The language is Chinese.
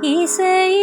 一岁